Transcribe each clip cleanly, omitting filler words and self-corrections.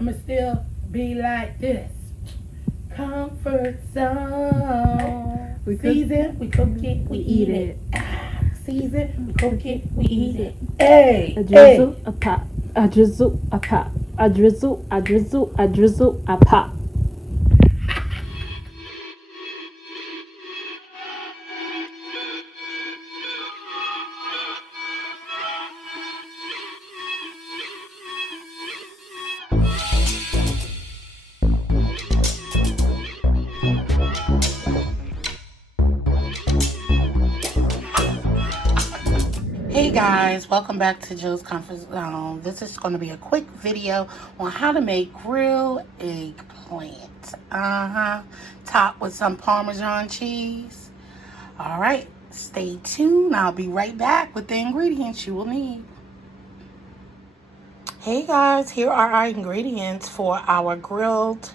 I'ma still be like this. Comfort zone. We cook Season, we cook it, we eat it. Season, we cook it, we eat it. A Hey, drizzle, hey. a pop. A drizzle, a pop. A drizzle, a drizzle, a drizzle, a pop. Hey guys, welcome back to Joe's Comfort Zone. This is going to be a quick video on how to make grilled eggplant. Topped with some Parmesan cheese. Alright, stay tuned. I'll be right back with the ingredients you will need. Hey guys, here are our ingredients for our grilled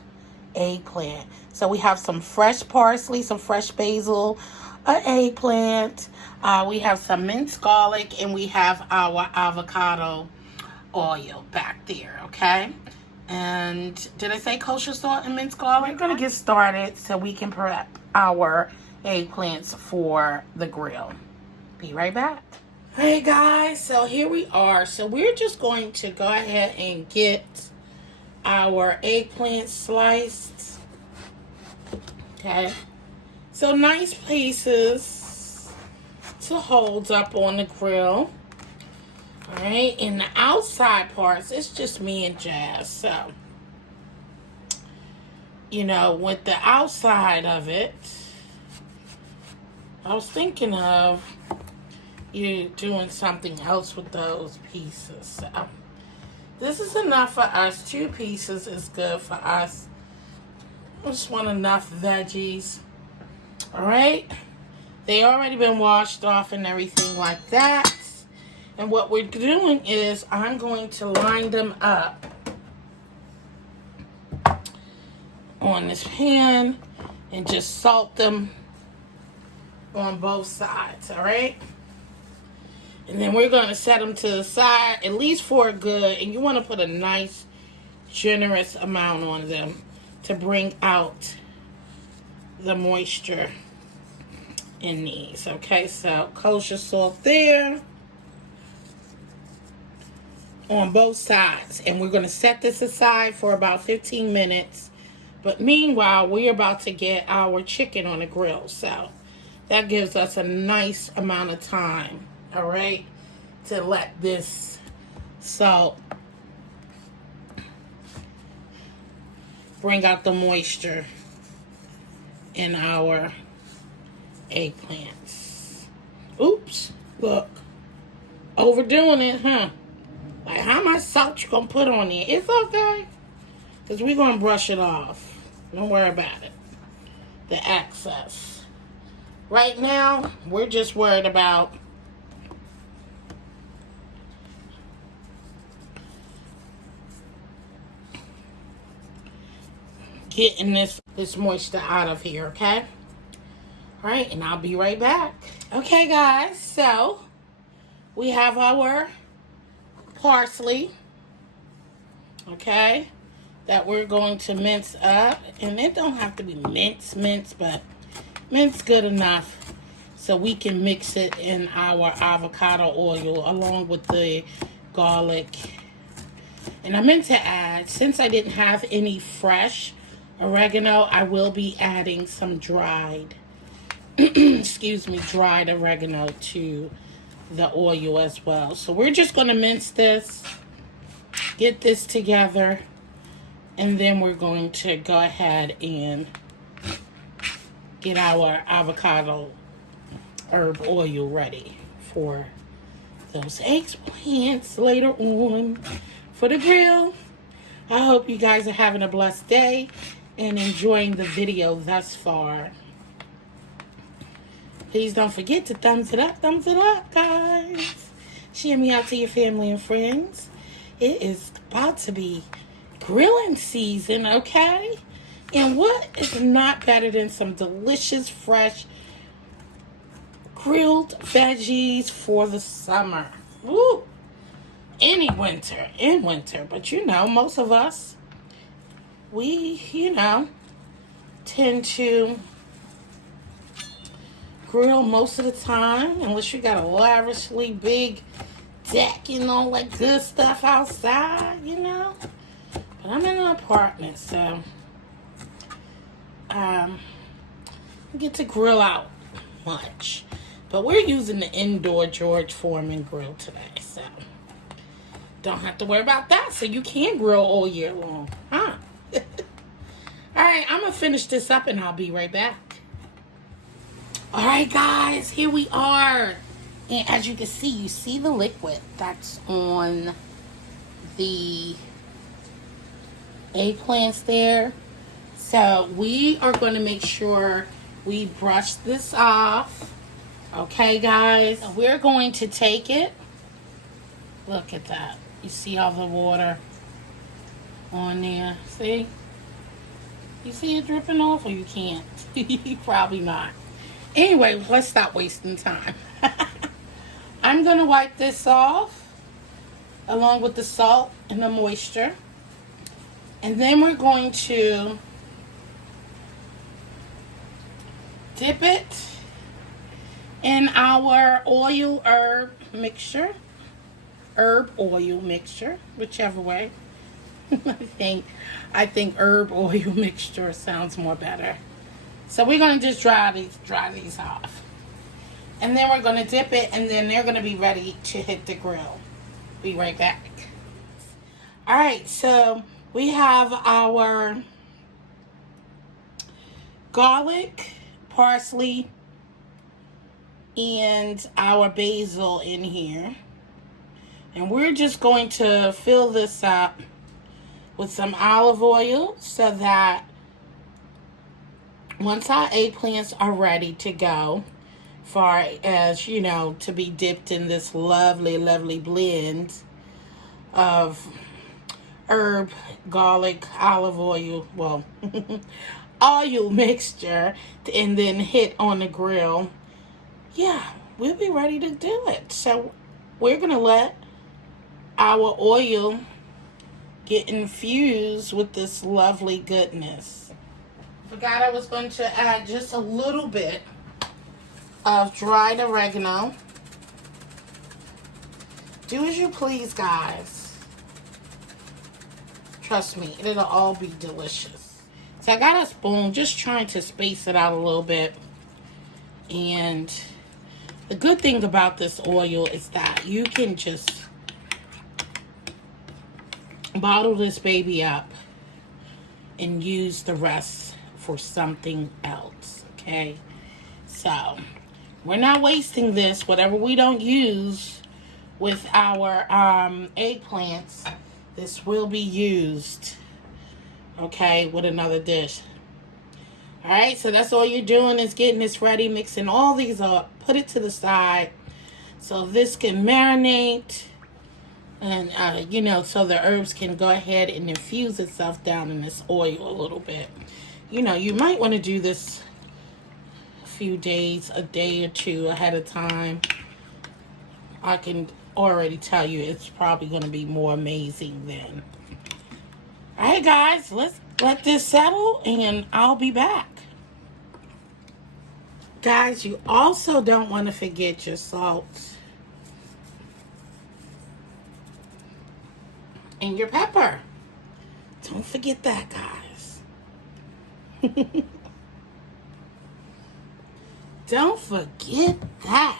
eggplant. So we have some fresh parsley, some fresh basil, an eggplant. We have some minced garlic, and we have our avocado oil back there, okay? And did I say kosher salt and minced garlic? We're gonna get started so we can prep our eggplants for the grill. Be right back. Hey guys, so here we are. So we're just going to go ahead and get our eggplant sliced. Okay, so nice pieces to hold up on the grill. All right, and the outside parts, it's just me and Jazz. So, you know, with the outside of it, I was thinking of you doing something else with those pieces. So, this is enough for us. 2 pieces is good for us. I just want enough veggies. Alright. They already been washed off and everything like that. And what we're doing is I'm going to line them up on this pan and just salt them on both sides. Alright. And then we're going to set them to the side at least for a good. And you want to put a nice generous amount on them to bring out the moisture in these. Okay, so kosher salt there on both sides. And we're going to set this aside for about 15 minutes. But meanwhile, we're about to get our chicken on the grill. So that gives us a nice amount of time, all right, to let this salt bring out the moisture in our eggplants. Oops, look. Overdoing it, huh? Like, how much salt you gonna put on it? It's okay. Because we're gonna brush it off. Don't worry about it. The excess. Right now, we're just worried about getting this moisture out of here, okay? All right, and I'll be right back. Okay, guys, so we have our parsley, okay, that we're going to mince up. And it don't have to be mince, but mince good enough so we can mix it in our avocado oil along with the garlic. And I meant to add, since I didn't have any fresh oregano, I will be adding some dried, dried oregano to the oil as well. So we're just going to mince this, get this together, and then we're going to go ahead and get our avocado herb oil ready for those eggplants later on for the grill. I hope you guys are having a blessed day and enjoying the video thus far. Please don't forget to thumbs it up, guys. Share me out to your family and friends. It is about to be grilling season, okay? And what is not better than some delicious, fresh, grilled veggies for the summer? Woo! In winter. But you know, most of us we, tend to grill most of the time, unless you got a lavishly big deck and all that good stuff outside, But I'm in an apartment, so I get to grill out much. But we're using the indoor George Foreman grill today, so don't have to worry about that. So you can grill all year long, huh? All right, I'm going to finish this up and I'll be right back. All right, guys, here we are. And as you can see, you see the liquid that's on the eggplants there. So we are going to make sure we brush this off. Okay, guys, we're going to take it. Look at that. You see all the water on there? See? You see it dripping off, or you can't? Probably not. Anyway, let's stop wasting time. I'm going to wipe this off along with the salt and the moisture. And then we're going to dip it in our herb oil mixture, whichever way. I think herb oil mixture sounds more better. So we're going to just dry these off. And then we're going to dip it, and then they're going to be ready to hit the grill. Be right back. All right, so we have our garlic, parsley, and our basil in here. And we're just going to fill this up with some olive oil so that once our eggplants are ready to go, far as, to be dipped in this lovely, lovely blend of herb, garlic, olive oil, oil mixture, and then hit on the grill, we'll be ready to do it. So we're going to let our oil get infused with this lovely goodness. Forgot I was going to add just a little bit of dried oregano. Do as you please, guys. Trust me, it'll all be delicious. So I got a spoon, just trying to space it out a little bit. And the good thing about this oil is that you can just bottle this baby up and use the rest for something else, okay? So we're not wasting this. Whatever we don't use with our eggplants, this will be used, okay, with another dish. All right, so that's all you're doing is getting this ready, mixing all these up, put it to the side so this can marinate and, so the herbs can go ahead and infuse itself down in this oil a little bit. You might want to do this a few days, a day or two ahead of time. I can already tell you it's probably going to be more amazing then. All right, guys, let's let this settle and I'll be back. Guys, you also don't want to forget your salt and your pepper. Don't forget that, guys. Don't forget that.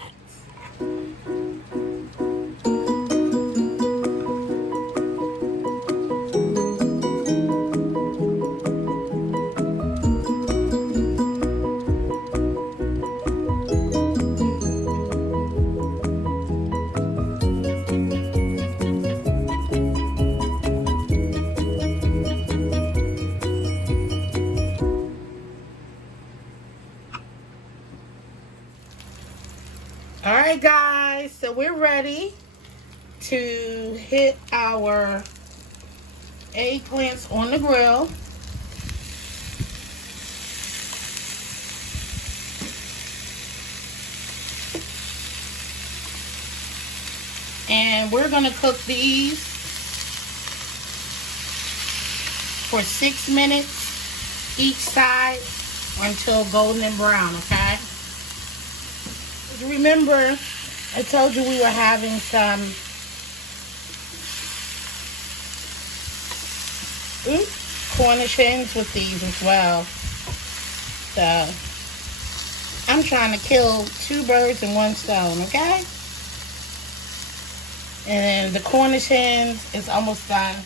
All right, guys, so we're ready to hit our eggplants on the grill. And we're going to cook these for 6 minutes each side until golden and brown, okay? Remember, I told you we were having some Cornish hens with these as well. So, I'm trying to kill 2 birds in 1 stone, okay? And the Cornish hens is almost done.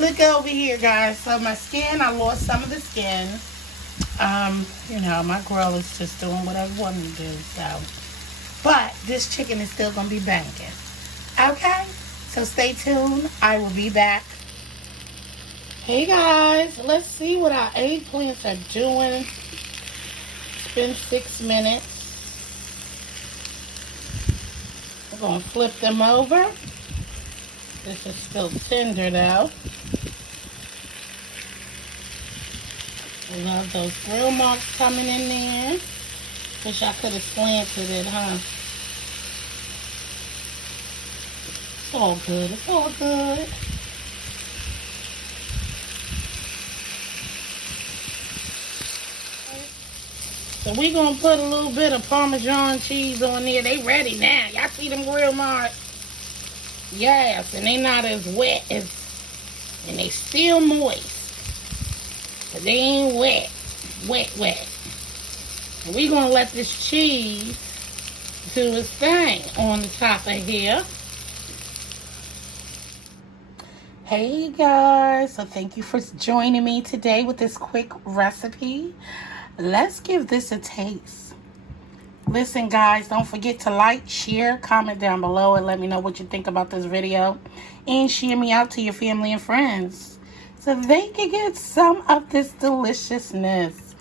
Look over here, guys. So my skin, I lost some of the skin. You know, my grill is just doing whatever I want to do, so. But this chicken is still going to be banging. Okay? So stay tuned. I will be back. Hey, guys. Let's see what our eggplants are doing. It's been 6 minutes. We're going to flip them over. This is still tender, though. I love those grill marks coming in there. Wish I could have slanted it, huh? It's all good. It's all good. So we're going to put a little bit of Parmesan cheese on there. They ready now. Y'all see them grill marks? Yes, and they not as wet as, and they still moist. But they ain't wet. Wet. And we're going to let this cheese do its thing on the top of here. Hey guys, so thank you for joining me today with this quick recipe. Let's give this a taste. Listen guys, don't forget to like, share, comment down below and let me know what you think about this video. And share me out to your family and friends so they can get some of this deliciousness.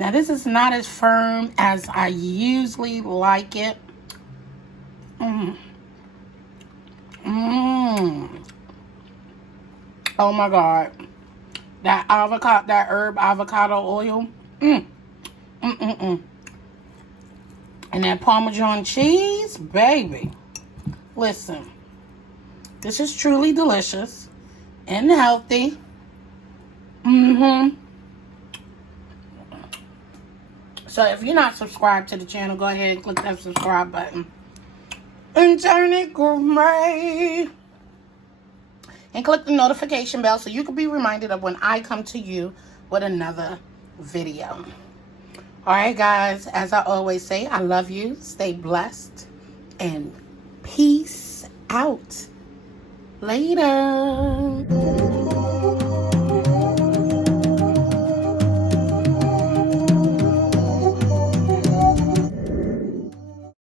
Now this is not as firm as I usually like it. Oh my God. That avocado, that herb avocado oil. And that Parmesan cheese, baby. Listen, this is truly delicious and healthy. So if you're not subscribed to the channel, go ahead and click that subscribe button. And turn it gourmet. And click the notification bell so you can be reminded of when I come to you with another video. Alright guys, as I always say, I love you. Stay blessed. And peace out. Later.